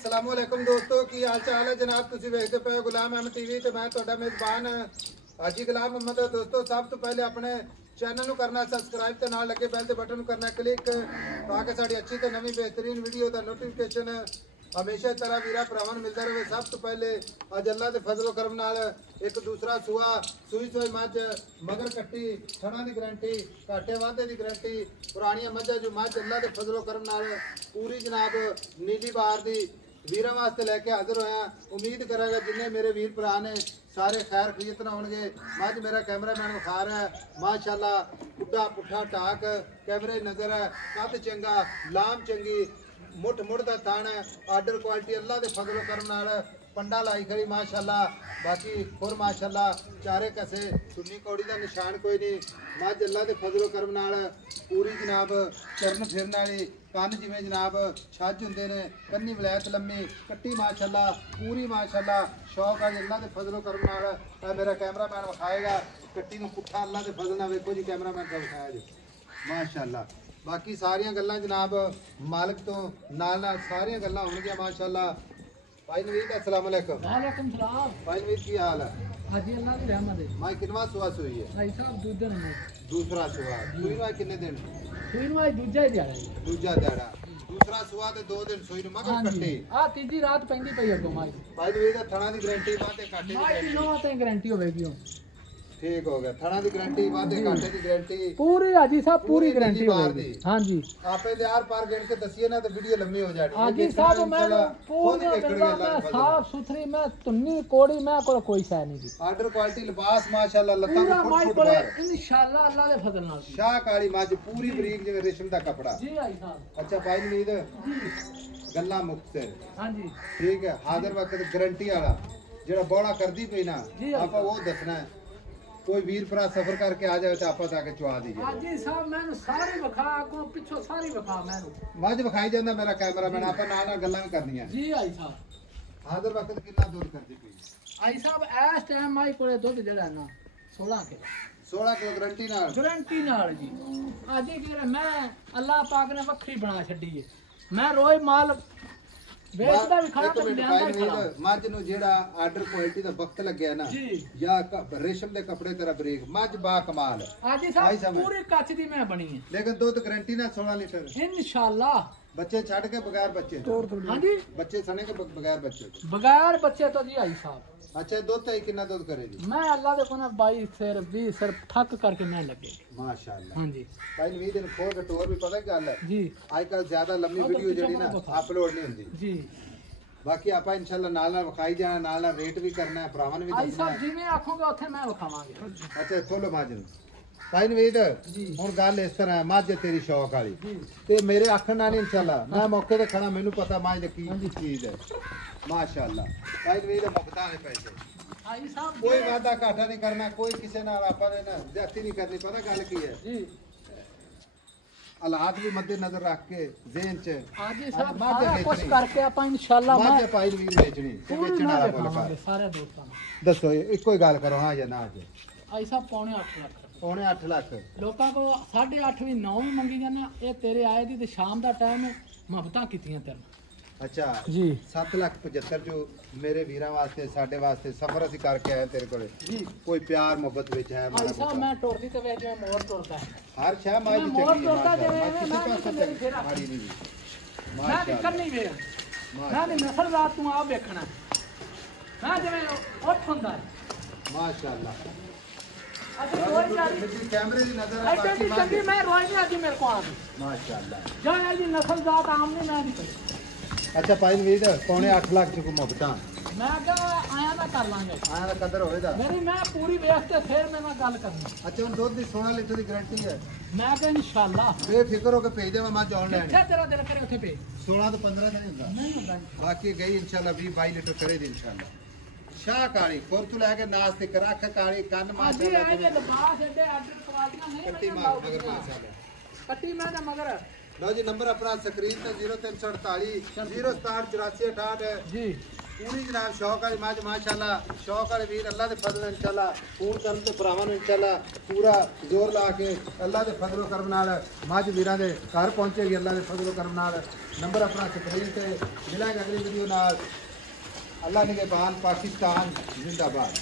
अस्सलामुअलैकुम दोस्तों की हाल चाल है जनाब। तुसी वेखदे पे हो गुलाम अहमद टीवी ते मैं तुहाडा मेजबान हाजी गुलाम अहमद। दोस्तों सब तो पहले अपने चैनल ਨੂੰ करना सबसक्राइब ते नाल लगे बैल दे बटन ਨੂੰ करना क्लिक ताकि साडी अच्छी ते नवी बेहतरीन वीडियो दा नोटिफिकेशन हमेशा तरह वीरा भरावां ਨੂੰ मिलता रहे। सब तो पहले अज अल्लाह दे फजलो करम नाल एक दूसरा सुआ सूई सोई मझ मगर कट्टी थणा दी गारंटी घाटे वाधे दी गारंटी पुरानियां मझां जो मझ अल्लाह दे फजलो करम नाल पूरी जनाब नीली बार दी वीरां वास्ते लैके हाजिर होया। उम्मीद करांगा जिन्ने मेरे वीर भरा ने सारे खैर खरीत ना होंगे। मझ मेरा कैमरामैन विखा रहा है माशाअल्लाह बुढ़ा पुठा टाक कैमरे नजर है कद चंगा लाम चंगी मुठ मुड़ का थान है आर्डर क्वालिटी अल्लाह के फजलो करम नाल पंडा लाई खड़ी माशाअल्लाह। बाकी खुर माशाअल्लाह चारे कसे सुन्नी कौड़ी का निशान कोई नहीं। मझ अल्लाह के फजलो करम नाल पूरी जनाब चरण फिरन वाली कन जिमें जनाब छज होंगे ने कन्नी वलैत लम्मी कट्टी माशाअल्लाह पूरी माशाअल्लाह शौक है अल्लाह के फजलो करम नाल। मेरा कैमरामैन विखाएगा कट्टी नूं पुट्ठा अल्लाह के फजल नाल वेखो जी कैमरामैन का विखाया जी माशाअल्लाह। बाकी सारियां गल्लां जनाब मालिक तो नाल सारियां गल्लां होणगियां माशाअल्लाह। भाई नवीद अस्सलाम वालेकुम। वालेकुम सलाम। भाई नवीद की हाल है? हाजी अल्लाह की रहमत है। माई कितवा सुआ सुई है? भाई साहब दूसरे नंबर दूसरा सुआ सुई नु कितने दिन? सुई नु आज दूजा ही दिहाड़ा है। दूजा दिहाड़ा दूसरा सुआ ते 2 दिन सुई नु मगर कट्टी आ तीजी रात पैंदी पई अगो माई। भाई नवीद थणा दी गारंटी बाते काटे दी माई नो ते गारंटी होवेगी। ठीक हो गया थणा दी गारंटी बाते काटे दी गारंटी पूरी हाजी साहब पूरी गारंटी होवेगी। हां जी आपे दे यार पार गिन के दसिए ना तो वीडियो लंबी हो जाएगी। हाजी साहब मैं पूरी साफ सुथरी मैं तुन्नी कोड़ी मैं कोई शय नहीं दी। आर्डर क्वालिटी लिबास माशाअल्लाह लता को फुट फुट बार इंशाअल्लाह अल्लाह दे फजल नाल शाह काली मज पूरी बरीक जिवें रेशम दा कपड़ा। जी भाई साहब। अच्छा भाई नवीद गल्ला मुक्तसर हां जी ठीक है हाजिर वक्त गारंटी वाला जेड़ा बौड़ा करदी पई ना आपा वो दसना है। कोई वीर भरा सफर करके आ जाए तो आपा जाके चुआ दीजिए। हाजी साहब मैंने सारी विखा को पिछो सारी विखा मैंने मज विखाई जांदा मेरा कैमरामैन आपा नाल नाल गल्लां भी करनियां। जी भाई साहब हाजिर वक्त कितना दूध करदी पई? आई साहब इस टाइम माई कोले दुध जेड़ा है ना 16 किलो 16 किलो गारंटी नाल जी। आज की मैं अल्लाह पाक ने वखरी बना छड्डी है। मैं रोज माल वेचदा भी खड़ा ते लियांदा भी खड़ा। मज नु जेड़ा आर्डर क्वालिटी दा वक्त लगया ना या रेशम दे कपड़े तेरा ब्रेक मज बा कमाल है। आज साहब पूरी कच्च दी मैं बनी है लेकिन दूध गारंटी ना 16 लीटर इंशाल्लाह। बच्चे छड़ के बगैर बच्चे हां जी बच्चे सने के बगैर बच्चे तो जी आई साहब। अच्छा दूध तो कितना दूध करेगी? मैं अल्लाह दे कोना 22 सिर 20 सिर ठक करके मैं लगे माशाअल्लाह। हां जी भाई 20 दिन खोल के टोर भी पता गल है जी आजकल ज्यादा लंबी वीडियो जेडी ना अपलोड नहीं होंदी जी। बाकी आपा इंशाल्लाह नाल नाल विखाई जाना नाल नाल रेट भी करना है भरावां ने भी आई साहब जिवें आखोगे उथे मैं विखावांगे। अच्छा खोलो माजन भाई नवीद हुन गल इस तरह है मझ तेरी शौक वाली ते मेरे आखण नाल इंशाल्लाह मैं मौके ते खड़ा मैनू पता मझ की चीज है माशाअल्लाह। भाई नवीद मुफ्ता ने पैसे आई साहब कोई वादा घाटा नहीं करना कोई किसी नाल आपा ने ना ज्यादती नहीं करनी। पता गल की है जी हालात भी मद्देनजर रख के ज़हन च आज साहब सारा कुछ करके आपा इंशाल्लाह मैं पाई भी बेचनी ते बेचण वाला बोल कर सारे दोस्तां दसो इको ही गल करो हां या ना जी। आई साहब पौने 8 लाख पौने 8 लाख लोकां को 8.5 भी 9 भी मंगी जाना ये तेरे आए दी ते शाम दा टाइम मुहब्बतां कीतियां तेरे। अच्छा जी 7,75,000 जो मेरे वीरां वास्ते साडे वास्ते सफर ਅਸੀਂ करके आए तेरे कोले जी कोई प्यार मोहब्बत विच है आई साहब मैं टुरदी ते वे जिवें मोर टुरदा है हर शय माई दी मोर चंगी टुरदा जिवें मैं मैं किसी पासे मेरी फेरा माड़ी नहीं मैं भी करनी वे मैं भी नफर रात तू आप देखना मैं जिवें उठ हुंदा है माशाअल्लाह। अच्छा रोज यार कैमरे दी नजर है बाकी चंगी मैं रोज नहीं आती मेरे को आ माशाअल्लाह जान जी नस्ल जात आम नहीं मैं नहीं करी। अच्छा भाई नवीद पौने 8 लाख च को मुफ्ता मैं क्या आया ना कर लांगे आया दा कदर होएगा मेरी मैं पूरी वेस्ट ते फिर मैं गल करनी। अच्छा हुन दूध दी 16 लीटर दी गारंटी है मैं क्या इंशाल्लाह बेफिक्र होके भेज देवा मैं ऑनलाइन किथे तेरा दिल करे उथे पे 16 तो 15 नहीं होगा नहीं होगा बाकी गई इंशाल्लाह 20-22 लीटर करे दी इंशाल्लाह। शाह काली खुर तो लेके नास तक रख काली कान माशाल्लाह आजे आए लिबास एडे आर्डर क्वालिटीयां नहीं कट्टी मगर माशाल्लाह कट्टी मैं ते मगर लो जी नंबर अपना स्क्रीन पे 0348 067 84 68 जी ਪੂਰੀ ਜਨਾਬ ਸ਼ੌਕ ਵਾਲੀ ਮੱਝ ਮਾਸ਼ਾਅੱਲਾ ਸ਼ੌਕ ਵਾਲੇ ਵੀਰ ਅੱਲਾ ਦੇ ਫਜ਼ਲ ਨਾਲ ਇਨਸ਼ਾਅੱਲਾ ਫੋਨ ਕਰਨ ਤੇ ਭਰਾਵਾਂ ਨੂੰ ਇਨਸ਼ਾਅੱਲਾ ਪੂਰਾ ਜ਼ੋਰ ਲਾ ਕੇ ਅੱਲਾ ਦੇ ਫਜ਼ਲ ਕਰਮ ਨਾਲ ਮੱਝ ਵੀਰਾਂ ਦੇ ਘਰ ਪਹੁੰਚੇਗੀ ਅੱਲਾ ਦੇ ਫਜ਼ਲ ਕਰਮ ਨਾਲ ਨੰਬਰ ਆਪਣਾ ਸਕਰੀਨ ਤੇ ਮਿਲਾਂਗੇ ਅਗਲੀ ਵੀਡੀਓ ਨਾਲ ਅੱਲਾ ਨਿਗਹਿਬਾਨ ਪਾਕਿਸਤਾਨ ਜ਼ਿੰਦਾਬਾਦ।